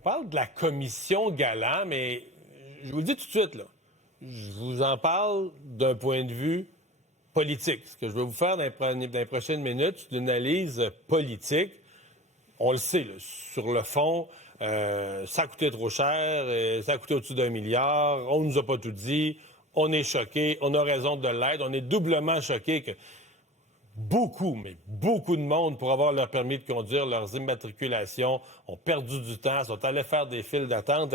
parle de la commission Galland, mais je vous le dis tout de suite, là, je vous en parle d'un point de vue politique. Ce que je vais vous faire dans les prochaines minutes, c'est une analyse politique. On le sait, là, sur le fond, ça a coûté trop cher, ça a coûté au-dessus d'1 milliard, on nous a pas tout dit, on est choqué, on a raison de l'être, on est doublement choqué que beaucoup, mais beaucoup de monde, pour avoir leur permis de conduire, leurs immatriculations, ont perdu du temps, sont allés faire des files d'attente.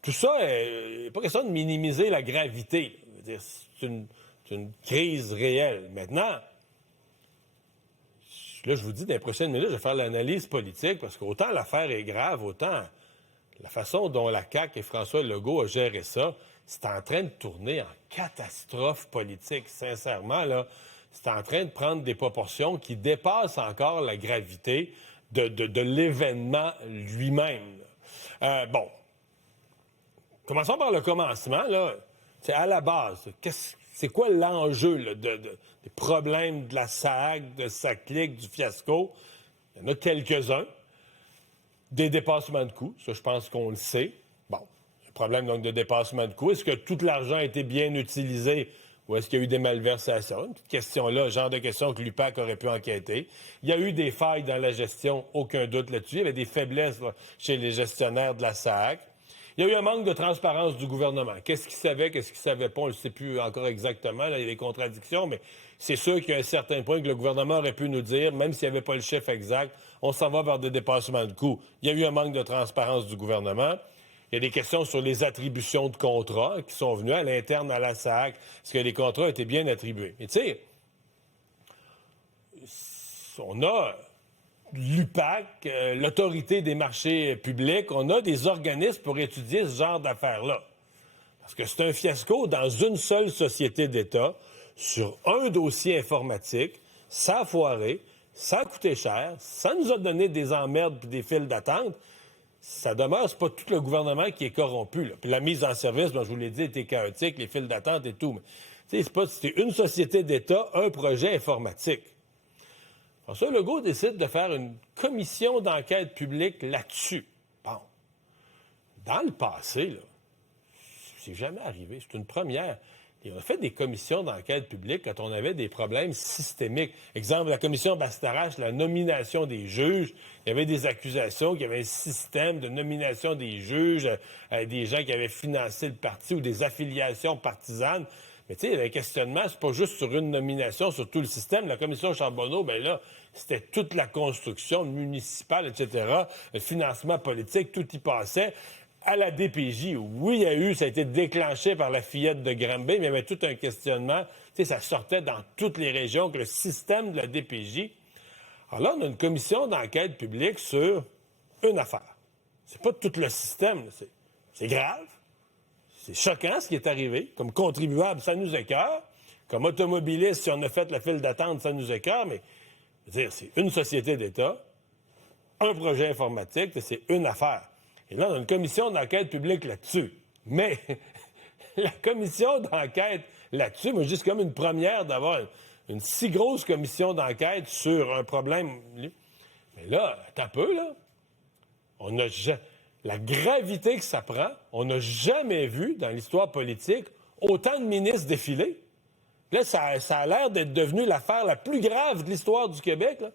Tout ça, il n'est pas question de minimiser la gravité. C'est une crise réelle. Maintenant, là, je vous dis, dans les prochaines minutes, je vais faire l'analyse politique, parce qu'autant l'affaire est grave, autant la façon dont la CAQ et François Legault ont géré ça, c'est en train de tourner en catastrophe politique. Sincèrement, là, c'est en train de prendre des proportions qui dépassent encore la gravité de l'événement lui-même. Bon, commençons par le commencement, là. C'est à la base. C'est quoi l'enjeu là, des problèmes de la SAAQ, de sa clique, du fiasco? Il y en a quelques-uns. Des dépassements de coûts, ça, je pense qu'on le sait. Bon, un problème donc de dépassement de coûts. Est-ce que tout l'argent a été bien utilisé ou est-ce qu'il y a eu des malversations? Une petite question-là, genre de question que l'UPAC aurait pu enquêter. Il y a eu des failles dans la gestion, aucun doute là-dessus. Il y avait des faiblesses là, chez les gestionnaires de la SAAQ. Il y a eu un manque de transparence du gouvernement. Qu'est-ce qu'il savait, qu'est-ce qu'il savait pas, on ne le sait plus encore exactement. Là, il y a des contradictions, mais c'est sûr qu'il y a un certain point que le gouvernement aurait pu nous dire, même s'il n'y avait pas le chiffre exact, on s'en va vers des dépassements de coûts. Il y a eu un manque de transparence du gouvernement. Il y a des questions sur les attributions de contrats qui sont venues à l'interne à la SAAQ. Est-ce que les contrats étaient bien attribués? Mais tu sais, on a l'UPAC, l'autorité des marchés publics, on a des organismes pour étudier ce genre d'affaires-là. Parce que c'est un fiasco dans une seule société d'État, sur un dossier informatique, ça a foiré, ça a coûté cher, ça nous a donné des emmerdes et des files d'attente. Ça demeure, c'est pas tout le gouvernement qui est corrompu. Là. Puis la mise en service, je vous l'ai dit, était chaotique, les files d'attente et tout. Mais c'est une société d'État, un projet informatique. François Legault décide de faire une commission d'enquête publique là-dessus. Bon. Dans le passé, là, c'est jamais arrivé. C'est une première. Et on a fait des commissions d'enquête publique quand on avait des problèmes systémiques. Exemple, la commission Bastarache, la nomination des juges. Il y avait des accusations qu'il y avait un système de nomination des juges, des gens qui avaient financé le parti ou des affiliations partisanes. Mais tu sais, il y avait un questionnement, c'est pas juste sur une nomination, sur tout le système. La commission Charbonneau, bien là, c'était toute la construction municipale, etc., le financement politique, tout y passait. À la DPJ, oui, il y a eu, ça a été déclenché par la fillette de Granby, mais il y avait tout un questionnement. Tu sais, ça sortait dans toutes les régions que le système de la DPJ. Alors là, on a une commission d'enquête publique sur une affaire. C'est pas tout le système, c'est grave. C'est choquant ce qui est arrivé. Comme contribuable, ça nous écœure. Comme automobiliste, si on a fait la file d'attente, ça nous écœure. Mais je veux dire, c'est une société d'État, un projet informatique, c'est une affaire. Et là, on a une commission d'enquête publique là-dessus. Mais la commission d'enquête là-dessus, moi, je dis c'est comme une première d'avoir une si grosse commission d'enquête sur un problème. Mais là, attends un peu, là. On a la gravité que ça prend, on n'a jamais vu dans l'histoire politique autant de ministres défiler. Là, ça a l'air d'être devenu l'affaire la plus grave de l'histoire du Québec, là.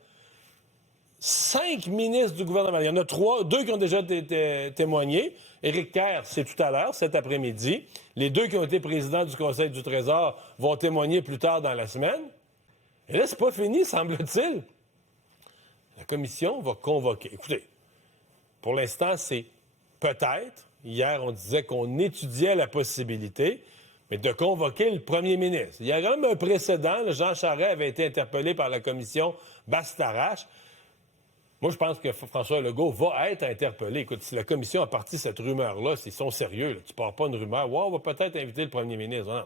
5 ministres du gouvernement. Il y en a 2 qui ont déjà témoigné. Éric Kerr, c'est tout à l'heure, cet après-midi. Les 2 qui ont été présidents du Conseil du Trésor vont témoigner plus tard dans la semaine. Et là, c'est pas fini, semble-t-il. La commission va convoquer. Écoutez, pour l'instant, c'est peut-être. Hier, on disait qu'on étudiait la possibilité, mais de convoquer le premier ministre. Il y a quand même un précédent. Jean Charest avait été interpellé par la commission Bastarache. Moi, je pense que François Legault va être interpellé. Écoute, si la commission a parti cette rumeur-là, ils sont sérieux. Là. Tu ne pars pas une rumeur. Wow, on va peut-être inviter le premier ministre. Non.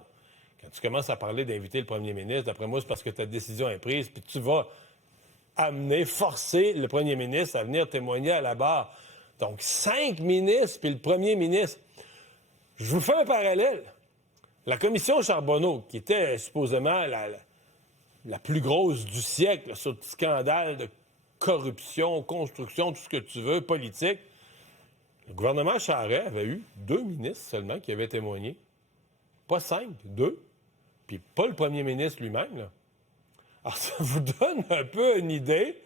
Quand tu commences à parler d'inviter le premier ministre, d'après moi, c'est parce que ta décision est prise, puis tu vas forcer le premier ministre à venir témoigner à la barre. Donc, 5 ministres, puis le premier ministre. Je vous fais un parallèle. La commission Charbonneau, qui était supposément la plus grosse du siècle, là, sur le scandale de corruption, construction, tout ce que tu veux, politique. Le gouvernement Charest avait eu 2 ministres seulement qui avaient témoigné. Pas 5, 2. Puis pas le premier ministre lui-même, là. Alors, ça vous donne un peu une idée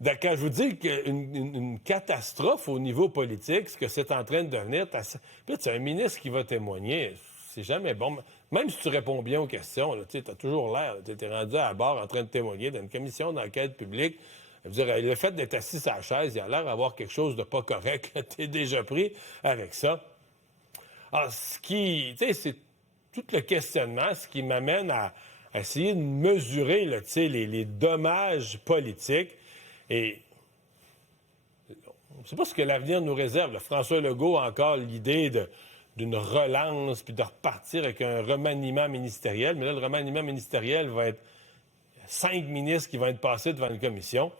de, quand je vous dis qu'une catastrophe au niveau politique, ce que c'est en train de devenir. Puis c'est un ministre qui va témoigner. C'est jamais bon. Même si tu réponds bien aux questions, tu as toujours l'air. Tu es rendu à bord en train de témoigner dans une commission d'enquête publique. Je veux dire, le fait d'être assis sur la chaise, il a l'air d'avoir quelque chose de pas correct. Tu es déjà pris avec ça. Alors, c'est tout le questionnement, ce qui m'amène à essayer de mesurer là, les dommages politiques. Et on ne sait pas ce que l'avenir nous réserve. Là, François Legault a encore l'idée d'une relance, puis de repartir avec un remaniement ministériel. Mais là, le remaniement ministériel va être 5 ministres qui vont être passés devant une commission.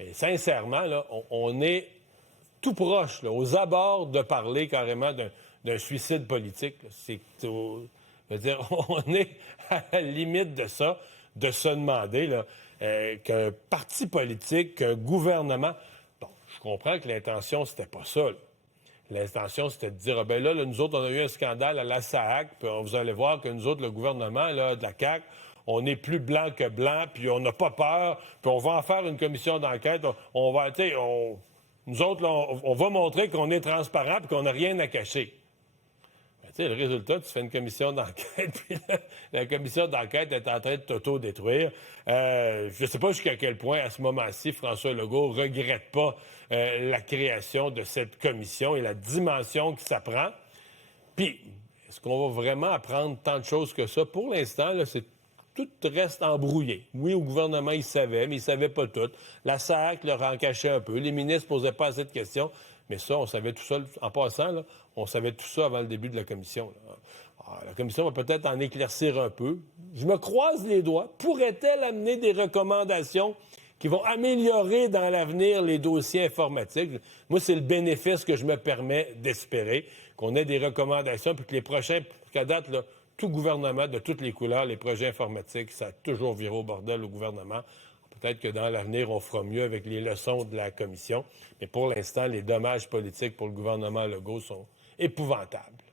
Mais sincèrement, là, on est tout proche, là, aux abords de parler carrément d'un suicide politique. Je veux dire, on est à la limite de ça, de se demander là, qu'un parti politique, qu'un gouvernement... Bon, je comprends que l'intention, c'était pas ça. Là. L'intention, c'était de dire, là, nous autres, on a eu un scandale à la SAAC, puis vous allez voir que nous autres, le gouvernement là, de la CAQ, on est plus blanc que blanc, puis on n'a pas peur, puis on va en faire une commission d'enquête. Nous autres, là, on va montrer qu'on est transparent et qu'on n'a rien à cacher. Le résultat, tu fais une commission d'enquête, puis la commission d'enquête est en train de t'auto-détruire. Je ne sais pas jusqu'à quel point, à ce moment-ci, François Legault ne regrette pas la création de cette commission et la dimension que ça prend. Puis, est-ce qu'on va vraiment apprendre tant de choses que ça? Pour l'instant, là, tout reste embrouillé. Oui, au gouvernement, ils savaient, mais ils ne savaient pas tout. La SAC leur en cachait un peu. Les ministres ne posaient pas assez de questions. Mais ça, on savait tout ça. En passant, là, on savait tout ça avant le début de la commission. La commission va peut-être en éclaircir un peu. Je me croise les doigts. Pourrait-elle amener des recommandations qui vont améliorer dans l'avenir les dossiers informatiques? Moi, c'est le bénéfice que je me permets d'espérer, qu'on ait des recommandations, puis que les prochains, qu'à date, là, tout gouvernement de toutes les couleurs, les projets informatiques, ça a toujours viré au bordel au gouvernement. Peut-être que dans l'avenir, on fera mieux avec les leçons de la commission. Mais pour l'instant, les dommages politiques pour le gouvernement Legault sont épouvantables.